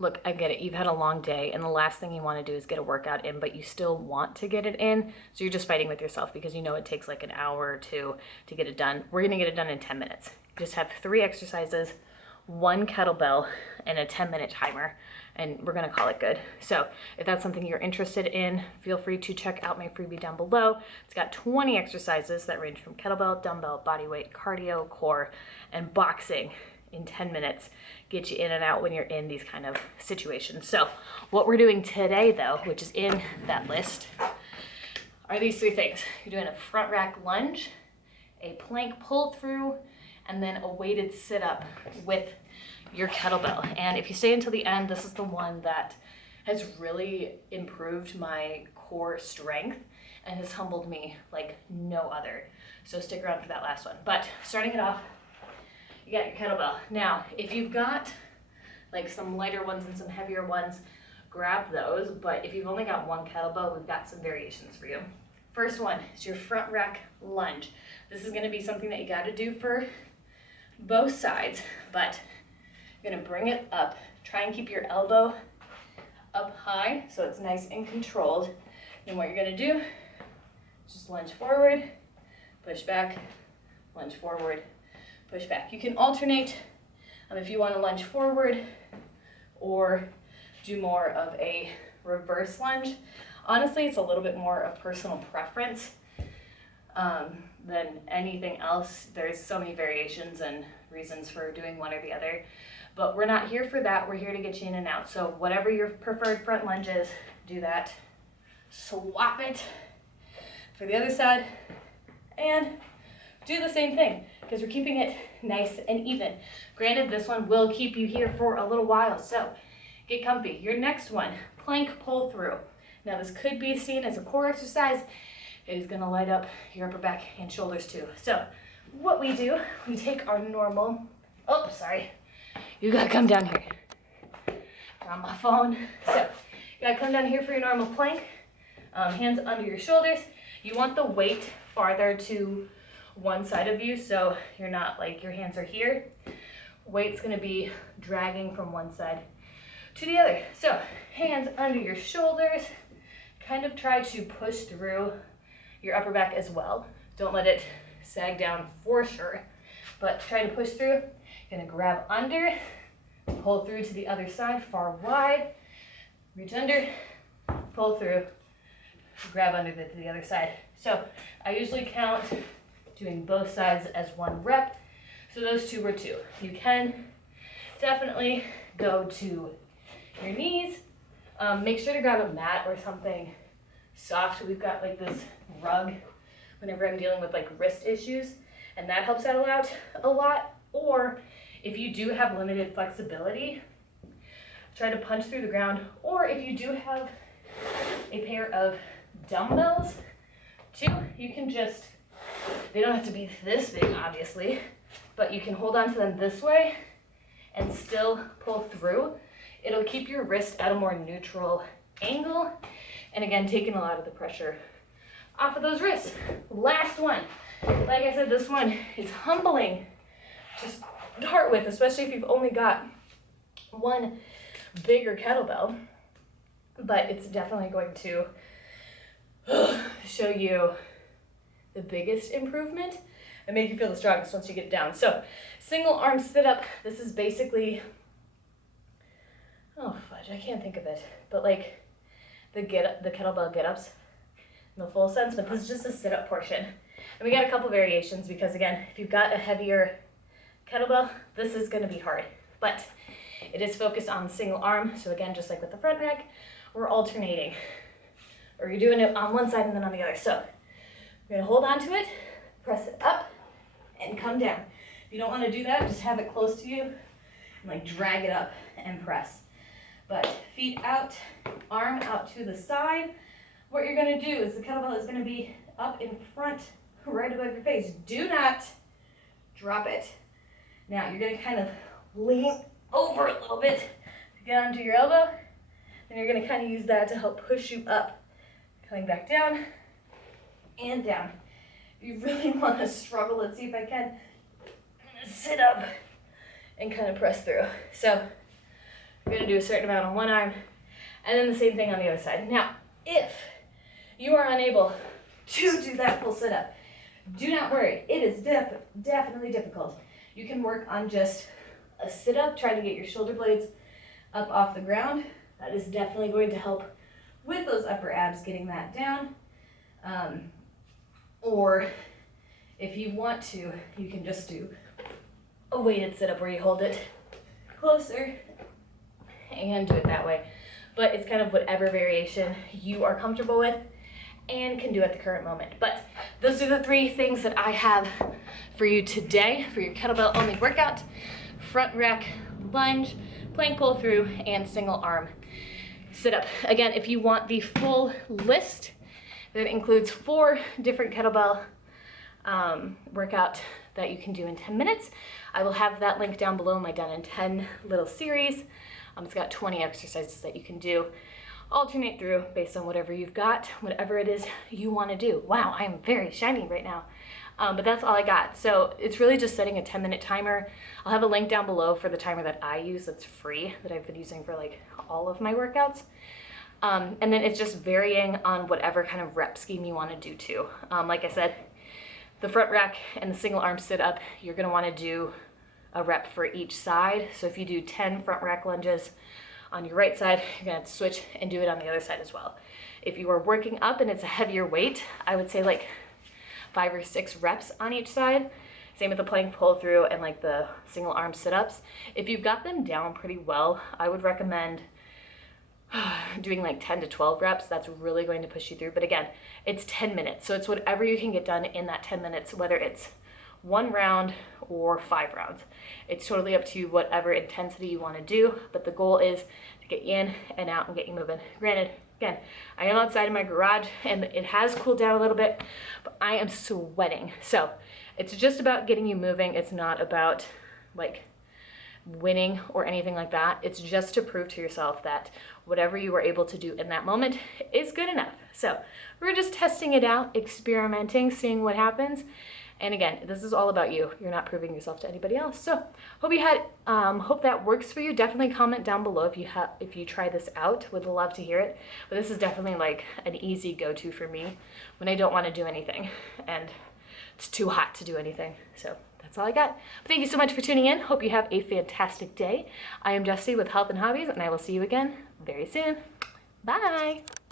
Look, I get it. You've had a long day, and the last thing you want to do is get a workout in, but you still want to get it in. So you're just fighting with yourself because you know it takes like an hour or two to get it done. We're going to get it done in 10 minutes. You just have 3 exercises, 1 kettlebell, and a 10-minute timer, and we're going to call it good. So if that's something you're interested in, feel free to check out my freebie down below. It's got 20 exercises that range from kettlebell, dumbbell, bodyweight, cardio, core, and boxing in 10 minutes, get you in and out when you're in these kind of situations. So what we're doing today though, which is in that list, are these 3 things. You're doing a front rack lunge, a plank pull through, and then a weighted sit up with your kettlebell. And if you stay until the end, this is the one that has really improved my core strength and has humbled me like no other. So stick around for that last one. But starting it off, you got your kettlebell. Now, if you've got like some lighter ones and some heavier ones, grab those. But if you've only got 1 kettlebell, we've got some variations for you. First one is your front rack lunge. This is gonna be something that you gotta do for both sides, but you're gonna bring it up. Try and keep your elbow up high so it's nice and controlled. And what you're gonna do, just lunge forward, push back, lunge forward, push back. You can alternate if you want to lunge forward or do more of a reverse lunge. Honestly, it's a little bit more of personal preference than anything else. There's so many variations and reasons for doing one or the other, but we're not here for that. We're here to get you in and out. So whatever your preferred front lunge is, do that. Swap it for the other side and do the same thing, because we're keeping it nice and even. Granted, this one will keep you here for a little while, so get comfy. Your next one, plank pull through. Now this could be seen as a core exercise. It is gonna light up your upper back and shoulders too. So what we do, we take our normal, oh, sorry. You gotta come down here. I'm on my phone. So you gotta come down here for your normal plank. Hands under your shoulders. You want the weight farther to one side of you, so you're not like your hands are here. Weight's gonna be dragging from one side to the other. So hands under your shoulders, kind of try to push through your upper back as well. Don't let it sag down for sure, but try to push through. You're gonna grab under, pull through to the other side, far wide, reach under, pull through, grab under to the other side. So I usually count doing both sides as 1 rep. So those 2 were 2. You can definitely go to your knees. Make sure to grab a mat or something soft. We've got like this rug whenever I'm dealing with like wrist issues, and that helps out a lot. Or if you do have limited flexibility, try to punch through the ground. Or if you do have a pair of dumbbells too, you can just, they don't have to be this big, obviously, but you can hold on to them this way and still pull through. It'll keep your wrist at a more neutral angle, and again, taking a lot of the pressure off of those wrists. Last one. Like I said, this one is humbling to start with, especially if you've only got 1 bigger kettlebell, but it's definitely going to show you the biggest improvement and make you feel the strongest once you get down. So single arm sit up. This is basically, oh fudge, I can't think of it, but like the kettlebell get-ups in the full sense, but this is just a sit up portion. And we got a couple variations because again, if you've got a heavier kettlebell, this is gonna be hard, but it is focused on single arm. So again, just like with the front rack, we're alternating, or you're doing it on one side and then on the other. So you're gonna hold on to it, press it up, and come down. If you don't wanna do that, just have it close to you and like drag it up and press. But feet out, arm out to the side. What you're gonna do is the kettlebell is gonna be up in front, right above your face. Do not drop it. Now you're gonna kind of lean over a little bit to get onto your elbow, and you're gonna kind of use that to help push you up. Coming back down and down. If you really want to struggle, let's see if I can. I'm gonna sit up and kind of press through. So You're gonna do a certain amount on one arm, and then the same thing on the other side. Now, if you are unable to do that full sit-up, do not worry. It is definitely difficult. You can work on just a sit-up, try to get your shoulder blades up off the ground. That is definitely going to help with those upper abs, getting that down. Or if you want to, you can just do a weighted sit-up where you hold it closer and do it that way. But it's kind of whatever variation you are comfortable with and can do at the current moment. But those are the 3 things that I have for you today for your kettlebell only workout: front rack lunge, plank pull through, and single arm sit up. Again, if you want the full list that includes 4 different kettlebell workout that you can do in 10 minutes, I will have that link down below, my done in 10 little series. It's got 20 exercises that you can do, alternate through based on whatever you've got, whatever it is you want to do. Wow, I am very shiny right now. But that's all I got. So it's really just setting a 10-minute timer. I'll have a link down below for the timer that I use that's free, that I've been using for like all of my workouts. And then it's just varying on whatever kind of rep scheme you want to do too. Like I said, the front rack and the single arm sit up, you're going to want to do a rep for each side. So if you do 10 front rack lunges on your right side, you're going to have to switch and do it on the other side as well. If you are working up and it's a heavier weight, I would say like 5 or 6 reps on each side. Same with the plank pull through and like the single arm sit-ups. If you've got them down pretty well, I would recommend doing like 10 to 12 reps. That's really going to push you through. But again, it's 10 minutes. So it's whatever you can get done in that 10 minutes, whether it's 1 round or 5 rounds. It's totally up to you, whatever intensity you want to do. But the goal is to get you in and out and get you moving. Granted, again, I am outside in my garage and it has cooled down a little bit, but I am sweating. So it's just about getting you moving. It's not about like winning or anything like that. It's just to prove to yourself that whatever you were able to do in that moment is good enough. So we're just testing it out, experimenting, seeing what happens. And again, this is all about you. You're not proving yourself to anybody else. So hope that works for you. Definitely comment down below if you try this out. Would love to hear it. But this is definitely like an easy go-to for me when I don't want to do anything and it's too hot to do anything. So that's all I got. But thank you so much for tuning in. Hope you have a fantastic day. I am Jessie with Health and Hobbies, and I will see you again very soon. Bye.